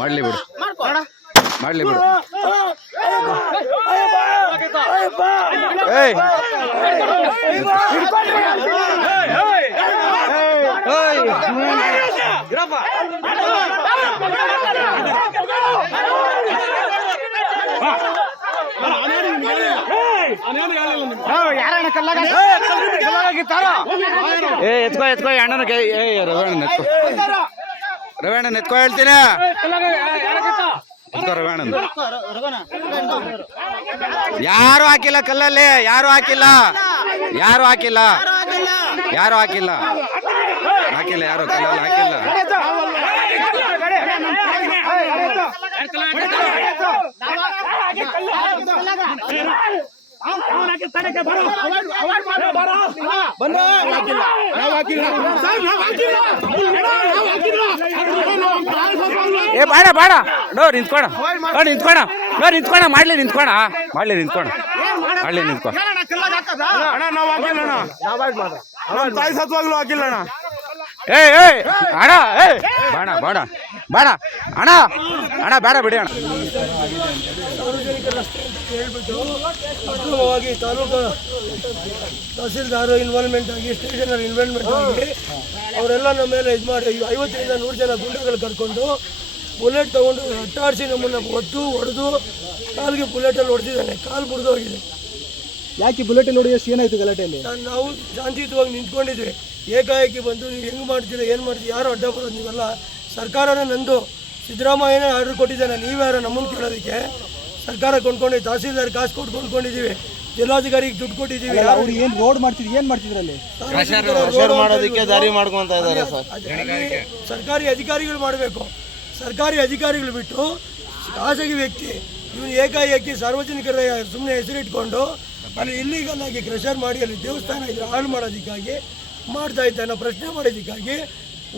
ಮಾಡ್ಲಿ ಬಿಡು ಮಾಡ್ಲಿ ಬಿಡು ಏಯ್ ಎತ್ಕೋ ಅಣ್ಣನ ರವೀಣ ಎತ್ಕೋ ಹೇಳ್ತೀನಿ ರವೀಣ ಯಾರು ಹಾಕಿಲ್ಲ ಕಲ್ಲಲ್ಲಿ ಯಾರು ಹಾಕಿಲ್ಲ ಯಾರು ಕಲ್ಲಲ್ಲಿ ಹಾಕಿಲ್ಲ ಏ ಬೇಡ ನೋ ನಿಂತ್ಕೋಣ ಮಾಡ್ಲಿ ನಿಂತ್ಕೋಣ ತಾಯಿ ಸತ್ವಾಗ್ಲೂ ಹಾಕಿಲ್ಲ ಅಣ್ಣ. ಅಣ್ಣ ಬೇಡ ಬಿಡಿ ಅಣ್ಣ. ಅಕ್ರಮವಾಗಿ ತಾಲೂಕು ತಹಸೀಲ್ದಾರ್ ಇನ್ವಾಲ್ವ್ಮೆಂಟ್ ಆಗಿ ಸ್ಟೇಷನರ್ ಇನ್ವಾಲ್ವ್ಮೆಂಟ್ ಆಗಿ ಅವರೆಲ್ಲ ನಮ್ಮ ಮೇಲೆ ಇದು ಮಾಡಿ 50ರಿಂದ 100 ಜನ ಗುಂಡಗಳು ಕರ್ಕೊಂಡು ಬುಲೆಟ್ ತಗೊಂಡು ಅಟ್ಟಾಡಿಸಿ ನಮ್ಮನ್ನು ಹೊಡೆದು ಕಾಲಿಗೆ ಬುಲೆಟಲ್ಲಿ ಹೊಡೆದಿದ್ದಾನೆ. ಕಾಲು ಮುರಿದೋಗಿದೆ. ಯಾಕೆ ಬುಲೆಟಲ್ಲಿ ಹೊಡೆಯೋದು ಏನಾಯ್ತು ಗಲಾಟೆಯಲ್ಲಿ? ನಾವು ಶಾಂತಿಯುತವಾಗಿ ನಿಂತ್ಕೊಂಡಿದ್ವಿ. ಏಕಾಏಕಿ ಬಂದು ನೀವು ಹೆಂಗೆ ಮಾಡ್ತೀರಾ ಏನು ಮಾಡ್ತೀವಿ ಯಾರು ಅಡ್ಡ ಬರೋದು ನೀವೆಲ್ಲ? ಸರ್ಕಾರನೇ ನಂದು ಸಿದ್ದರಾಮಯ್ಯನೇ ಆರ್ಡರ್ ಕೊಟ್ಟಿದ್ದಾನೆ. ನೀವ್ಯಾರು ನಮ್ಮನ್ನು ಕೇಳೋದಕ್ಕೆ? ಸರ್ಕಾರ ಕೊಂಡ್ಕೊಂಡು ತಹಸೀಲ್ದಾರ್ ಕಾಸು ಕೊಟ್ಟು ಕೊಂಡ್ಕೊಂಡಿದ್ದೀವಿ. ಜಿಲ್ಲಾಧಿಕಾರಿಗೆ ದುಡ್ಡು ಕೊಟ್ಟಿದ್ದೀವಿ. ಅವ್ರು ಏನು ರೋಡ್ ಮಾಡ್ತಿದ್ರು ಅಲ್ಲಿ? ಮಾಡೋದಕ್ಕೆ ದಾರಿ ಮಾಡ್ಕೊಂತ ಇದ್ದಾರೆ ಸರ್. ಸರ್ಕಾರಿ ಅಧಿಕಾರಿಗಳು ಮಾಡಬೇಕು. ಸರ್ಕಾರಿ ಅಧಿಕಾರಿಗಳು ಬಿಟ್ಟು ಖಾಸಗಿ ವ್ಯಕ್ತಿ ಇವನು ಏಕಾಏಕಿ ಸಾರ್ವಜನಿಕರ ಸುಮ್ಮನೆ ಹೆಸರಿಟ್ಕೊಂಡು ಅಲ್ಲಿ ಇಲ್ಲಿಗಲ್ ಆಗಿ ಕ್ರಷರ್ ಮಾಡಿ ಅಲ್ಲಿ ದೇವಸ್ಥಾನ ಇದ್ರೆ ಹಾಳು ಮಾಡೋದಕ್ಕಾಗಿ ಮಾಡ್ತಾ ಇದ್ದಾನೆ. ಪ್ರಶ್ನೆ ಮಾಡೋದಕ್ಕಾಗಿ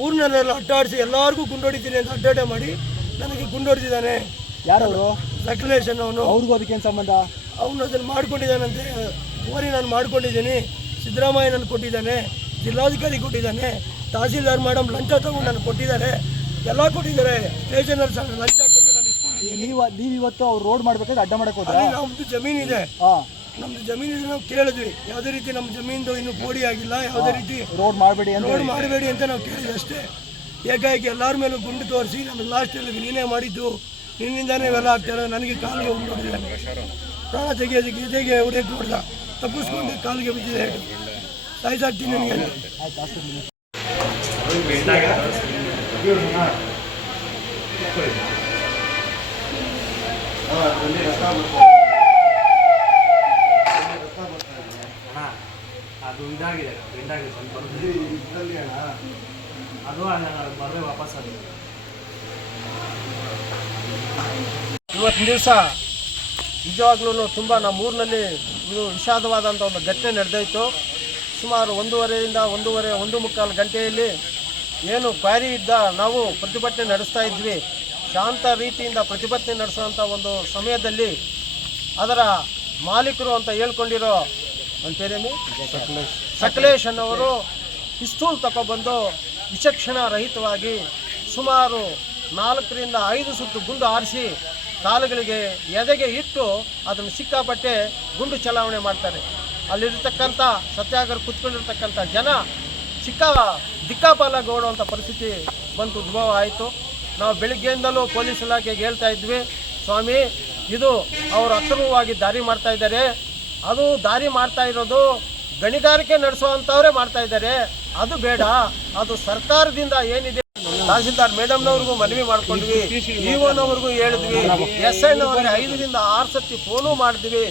ಊರಿನಲ್ಲೆಲ್ಲ ಅಡ್ಡಾಡಿಸಿ ಎಲ್ಲರಿಗೂ ಗುಂಡೊಡಿತೀನಿ ಅಂತ ಅಡ್ಡಾಟ ಮಾಡಿ ನನಗೆ ಗುಂಡೊಡೆದಿದ್ದಾನೆ. ಯಾರವರು? ಸಕಲೇಶನ್ ಅವನು. ಅವ್ರಿಗೂ ಅದಕ್ಕೇನು ಸಂಬಂಧ? ಅವನು ಅದನ್ನು ಮಾಡ್ಕೊಂಡಿದ್ದಾನಂತೆ. ಓರಿ ನಾನು ಮಾಡ್ಕೊಂಡಿದ್ದೀನಿ, ಸಿದ್ದರಾಮಯ್ಯ ನನಗೆ ಕೊಟ್ಟಿದ್ದಾನೆ, ಜಿಲ್ಲಾಧಿಕಾರಿ ಕೊಟ್ಟಿದ್ದಾನೆ, ತಹಸೀಲ್ದಾರ್ ಮೇಡಮ್ ಲಂಚ ತಗೊಂಡು ನನಗೆ ಕೊಟ್ಟಿದ್ದಾರೆ, ಎಲ್ಲ ಕೊಟ್ಟಿದ್ದಾರೆ. ಸ್ಟೇಷನರ್ ಲಂಚ ಕೊಟ್ಟು ನಾನು ನೀವು ಇವತ್ತು ಅವ್ರು ರೋಡ್ ಮಾಡ್ಬೇಕಾದ್ರೆ ಅಡ್ಡ ಮಾಡಕ್ಕೆ ಹೋದ್ರೆ? ನಮ್ಮದು ಜಮೀನಿದೆ, ನಮ್ಮದು ಜಮೀನಿದೆ. ನಾವು ಕೇಳಿದ್ವಿ ಯಾವುದೇ ರೀತಿ ನಮ್ಮ ಜಮೀನು ಇನ್ನೂ ಪೋಡಿ ಆಗಿಲ್ಲ, ಯಾವುದೇ ರೀತಿ ರೋಡ್ ಮಾಡಬೇಡಿ ಅಂತ ನಾವು ಕೇಳಿದ್ವಿ ಅಷ್ಟೇ. ಏಕಾಏಕಿ ಎಲ್ಲರ ಮೇಲೂ ಗುಂಡು ತೋರಿಸಿ ನಮಗೆ ಲಾಸ್ಟಲ್ಲಿ ನೀನೇ ಮಾಡಿದ್ದು, ನಿನ್ನಿಂದಾನೇ ಇವೆಲ್ಲ ಆಗ್ತಾರೆ. ನನಗೆ ಕಾಲಿಗೆ ಹೊಡೆದಿದ್ದಾನೆ. ಪ್ರಾಣ ತೆಗೆಯೋದಕ್ಕೆ ಎದೆಗೆ ಹೊಡೆಯಕ್ಕೆ ನೋಡ್ದ, ತಪ್ಪಿಸ್ಕೊಂಡು ಕಾಲಿಗೆ ಬಿದ್ದಿದೆ. ಸಾಯ್ಸಾಕ್ತೀನಿ ನನಗೆ. ಅದು ಇದಾಗಿದೆ ಸ್ವಲ್ಪ ಅದು ಬರಬೇಕು ವಾಪಸ್. ಅದು ಇವತ್ತಿನ ದಿವಸ ನಿಜವಾಗ್ಲೂ ತುಂಬ ನಮ್ಮ ಊರಿನಲ್ಲಿ ಇದು ವಿಷಾದವಾದಂಥ ಒಂದು ಘಟನೆ ನಡೆದೋಯ್ತು. ಸುಮಾರು 1:15 ಗಂಟೆಯಲ್ಲಿ ಏನು ಕ್ವಾರಿ ಇದ್ದ ನಾವು ಪ್ರತಿಭಟನೆ ನಡೆಸ್ತಾ ಇದ್ವಿ. ಶಾಂತ ರೀತಿಯಿಂದ ಪ್ರತಿಭಟನೆ ನಡೆಸುವಂಥ ಒಂದು ಸಮಯದಲ್ಲಿ ಅದರ ಮಾಲೀಕರು ಅಂತ ಹೇಳ್ಕೊಂಡಿರೋ ನನ್ನ ಪೇರೇನು ಸಕಲೇಶ್ ಅನ್ನೋರು ಪಿಸ್ತೂಲ್ ತಗೊಬಂದು ವಿಚಕ್ಷಣ ರಹಿತವಾಗಿ ಸುಮಾರು 4ರಿಂದ 5 ಸುತ್ತು ಗುಂಡು ಹಾರಿಸಿ ಕಾಲುಗಳಿಗೆ ಎದೆಗೆ ಇಟ್ಟು ಅದನ್ನು ಸಿಕ್ಕಾಪಟ್ಟೆ ಗುಂಡು ಚಲಾವಣೆ ಮಾಡ್ತಾರೆ. ಅಲ್ಲಿರ್ತಕ್ಕಂಥ ಸತ್ಯಾಗ್ರಹ ಕೂತ್ಕೊಂಡಿರ್ತಕ್ಕಂಥ ಜನ ದಿಕ್ಕಾಪಾಲಾಗೋಡುವಂಥ ಪರಿಸ್ಥಿತಿ ಬಂತು, ಉದ್ಭವ ಆಯಿತು. ನಾವು ಬೆಳಿಗ್ಗೆಯಿಂದಲೂ ಪೊಲೀಸ್ ಇಲಾಖೆಗೆ ಹೇಳ್ತಾ ಇದ್ವಿ, ಸ್ವಾಮಿ ಇದು ಅವರು ಅಕ್ರಮವಾಗಿ ದಾರಿ ಮಾಡ್ತಾ ಇದ್ದಾರೆ, ಅದು ದಾರಿ ಮಾಡ್ತಾ ಇರೋದು ಗಣಿಗಾರಿಕೆ ನಡೆಸುವಂಥವರೇ ಮಾಡ್ತಾ ಇದ್ದಾರೆ, ಅದು ಬೇಡ, ಅದು ಸರ್ಕಾರದಿಂದ ಏನಿದೆ. ತಹಸೀಲ್ದಾರ್ ಮೇಡಮ್ನವ್ರಿಗೂ ಮನವಿ ಮಾಡ್ಕೊಂಡ್ವಿ, ಇಒನವ್ರಿಗೂ ಹೇಳಿದ್ವಿ, SIನವ್ರಿಗೆ 5ರಿಂದ 6 ಸತಿ ಫೋನು ಮಾಡಿದ್ವಿ.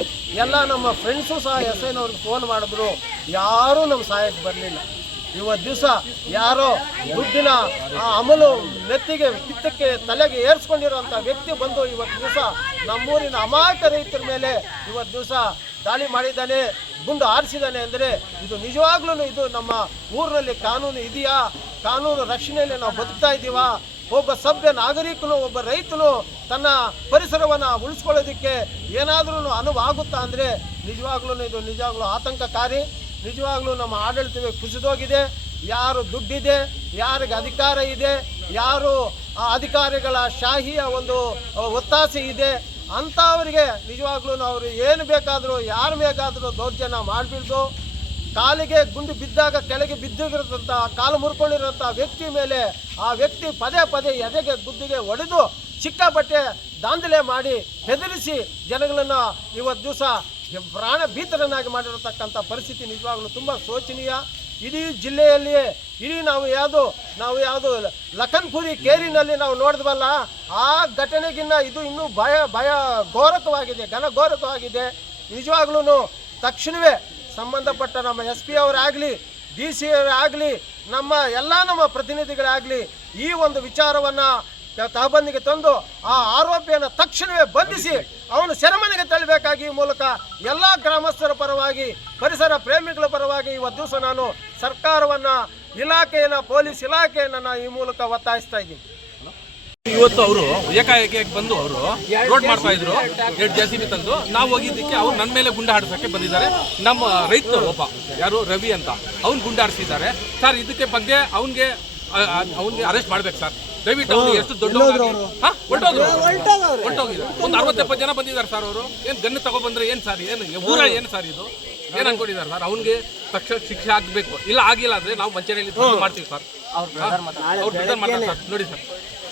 ಎಲ್ಲ ನಮ್ಮ ಫ್ರೆಂಡ್ಸು ಸಹ SIನವ್ರಿಗೆ ಫೋನ್ ಮಾಡಿದ್ರು, ಯಾರೂ ನಮ್ಮ ಸಹಾಯಕ್ಕೆ ಬರಲಿಲ್ಲ. ಇವತ್ತು ದಿವಸ ಯಾರೋ ದುಡ್ಡಿನ ಅಮಲು ನೆತ್ತಿಗೆ ಕಿತ್ತಕ್ಕೆ ತಲೆಗೆ ಏರ್ಸ್ಕೊಂಡಿರೋಂಥ ವ್ಯಕ್ತಿ ಬಂದು ಇವತ್ತು ದಿವಸ ನಮ್ಮೂರಿನ ಅಮಾಯಕ ರೈತರ ಮೇಲೆ ಇವತ್ತು ದಿವಸ ದಾಳಿ ಮಾಡಿದ್ದಾನೆ, ಗುಂಡು ಹಾರಿಸಿದ್ದಾನೆ ಅಂದರೆ ಇದು ನಿಜವಾಗ್ಲೂ ಇದು ನಮ್ಮ ಊರಿನಲ್ಲಿ ಕಾನೂನು ಇದೆಯಾ? ಕಾನೂನು ರಕ್ಷಣೆಯಲ್ಲಿ ನಾವು ಬದುಕ್ತಾ ಇದ್ದೀವಾ? ಒಬ್ಬ ಸಭ್ಯ ನಾಗರಿಕನು, ಒಬ್ಬ ರೈತನು ತನ್ನ ಪರಿಸರವನ್ನು ಉಳಿಸ್ಕೊಳ್ಳೋದಕ್ಕೆ ಏನಾದ್ರೂ ಅನುವಾಗುತ್ತಾ ಅಂದರೆ ನಿಜವಾಗ್ಲೂ ಆತಂಕಕಾರಿ. ನಿಜವಾಗ್ಲೂ ನಮ್ಮ ಆಡಳಿತವೇ ಕುಸಿದೋಗಿದೆ. ಯಾರು ದುಡ್ಡಿದೆ, ಯಾರಿಗೆ ಅಧಿಕಾರ ಇದೆ, ಯಾರು ಆ ಅಧಿಕಾರಿಗಳ ಶಾಹಿಯ ಒಂದು ಒತ್ತಾಸೆ ಇದೆ. ಅಂಥವರಿಗೆ ನಿಜವಾಗ್ಲೂ ಅವರು ಏನು ಬೇಕಾದರೂ ಯಾರು ಬೇಕಾದರೂ ದೌರ್ಜನ್ಯ ಮಾಡಿಬಿಡ್ದು ಕಾಲಿಗೆ ಗುಂಡು ಬಿದ್ದಾಗ ಕೆಳಗೆ ಬಿದ್ದಿರೋಂಥ ಕಾಲು ಮುರ್ಕೊಂಡಿರೋಂಥ ವ್ಯಕ್ತಿ ಮೇಲೆ ಆ ವ್ಯಕ್ತಿ ಪದೇ ಪದೇ ಎದೆಗೆ ಗುದ್ದಿಗೆ ಹೊಡೆದು ಸಿಕ್ಕಾಪಟ್ಟೆ ದಾಂಧಲೆ ಮಾಡಿ ಹೆದರಿಸಿ ಜನಗಳನ್ನು ಇವತ್ತು ದಿವಸ ಪ್ರಾಣ ಭೀತರನ್ನಾಗಿ ಮಾಡಿರತಕ್ಕಂಥ ಪರಿಸ್ಥಿತಿ ನಿಜವಾಗ್ಲೂ ತುಂಬ ಶೋಚನೀಯ. ಇಡೀ ಜಿಲ್ಲೆಯಲ್ಲಿಯೇ ನಾವು ಯಾವುದು ಲಖನ್ಪುರಿ ಕೇರಿನಲ್ಲಿ ನಾವು ನೋಡಿದ್ವಲ್ಲ, ಆ ಘಟನೆಗಿನ್ನ ಇದು ಇನ್ನೂ ಭಯ ಘೋರಕವಾಗಿದೆ, ಘನಘೋರಕವಾಗಿದೆ. ನಿಜವಾಗ್ಲೂ ತಕ್ಷಣವೇ ಸಂಬಂಧಪಟ್ಟ ನಮ್ಮ SP ಅವರಾಗಲಿ DC ಅವರಾಗಲಿ ನಮ್ಮ ಪ್ರತಿನಿಧಿಗಳಾಗಲಿ ಈ ಒಂದು ವಿಚಾರವನ್ನು ತಹಬಂದಿಗೆ ತಂದು ಆ ಆರೋಪಿಯನ್ನು ತಕ್ಷಣವೇ ಬಂಧಿಸಿ ಅವನು ಸೆರೆಮನೆಗೆ ತಳ್ಳಬೇಕಾಗಿ ಈ ಮೂಲಕ ಎಲ್ಲ ಗ್ರಾಮಸ್ಥರ ಪರವಾಗಿ ಪರಿಸರ ಪ್ರೇಮಿಗಳ ಪರವಾಗಿ ಇವತ್ತು ದಿವಸ ನಾನು ಸರ್ಕಾರವನ್ನು ಪೊಲೀಸ್ ಇಲಾಖೆಯನ್ನು ಈ ಮೂಲಕ ಒತ್ತಾಯಿಸ್ತಾ ಇದ್ದೀನಿ. ಇವತ್ತು ಅವರು ಏಕಾಏಕಿ ಬಂದು ಅವರು ರೋಡ್ ಮಾಡ್ತಾ ಇದ್ರು, 2 JCB ತಂದು ನಾವು ಹೋಗಿದ್ದಕ್ಕೆ ಅವ್ರು ನನ್ನ ಮೇಲೆ ಗುಂಡ ಹಾಡ್ಸಕ್ಕೆ ಬಂದಿದ್ದಾರೆ. ನಮ್ಮ ರೈತ ಒಬ್ಬ ಯಾರು ರವಿ ಅಂತ ಅವ್ನು ಗುಂಡ ಹಾಡ್ಸಿದ್ದಾರೆ ಸರ್. ಇದಕ್ಕೆ ಬಗ್ಗೆ ಅವ್ನಿಗೆ ಅರೆಸ್ಟ್ ಮಾಡ್ಬೇಕು ಸರ್, ದಯವಿಟ್ಟು. ಅವ್ನು ಎಷ್ಟು ದೊಡ್ಡ ಹೊರಟೋಗಿದ್ದಾರೆ. ಒಂದು 60-70 ಜನ ಬಂದಿದ್ದಾರೆ ಸರ್. ಅವರು ಏನು ಗನ್ನು ತಗೊಬಂದ್ರೆ ಏನು ಸರ್, ಏನು ಊರ ಏನು ಸರ್ ಇದು, ಏನು ಅನ್ಕೊಂಡಿದ್ದಾರೆ ಸರ್? ಅವ್ನಿಗೆ ತಕ್ಷಣ ಶಿಕ್ಷೆ ಆಗಬೇಕು. ಇಲ್ಲ ಆಗಿಲ್ಲ ಅಂದ್ರೆ ನಾವು ಮಂಚೇರಿಯಲ್ಲಿ ಮಾಡ್ತೀವಿ ಸರ್. ಅವ್ರು ಬ್ರದರ್ ಮಾತಾಡ್ತಾರೆ ನೋಡಿ ಸರ್.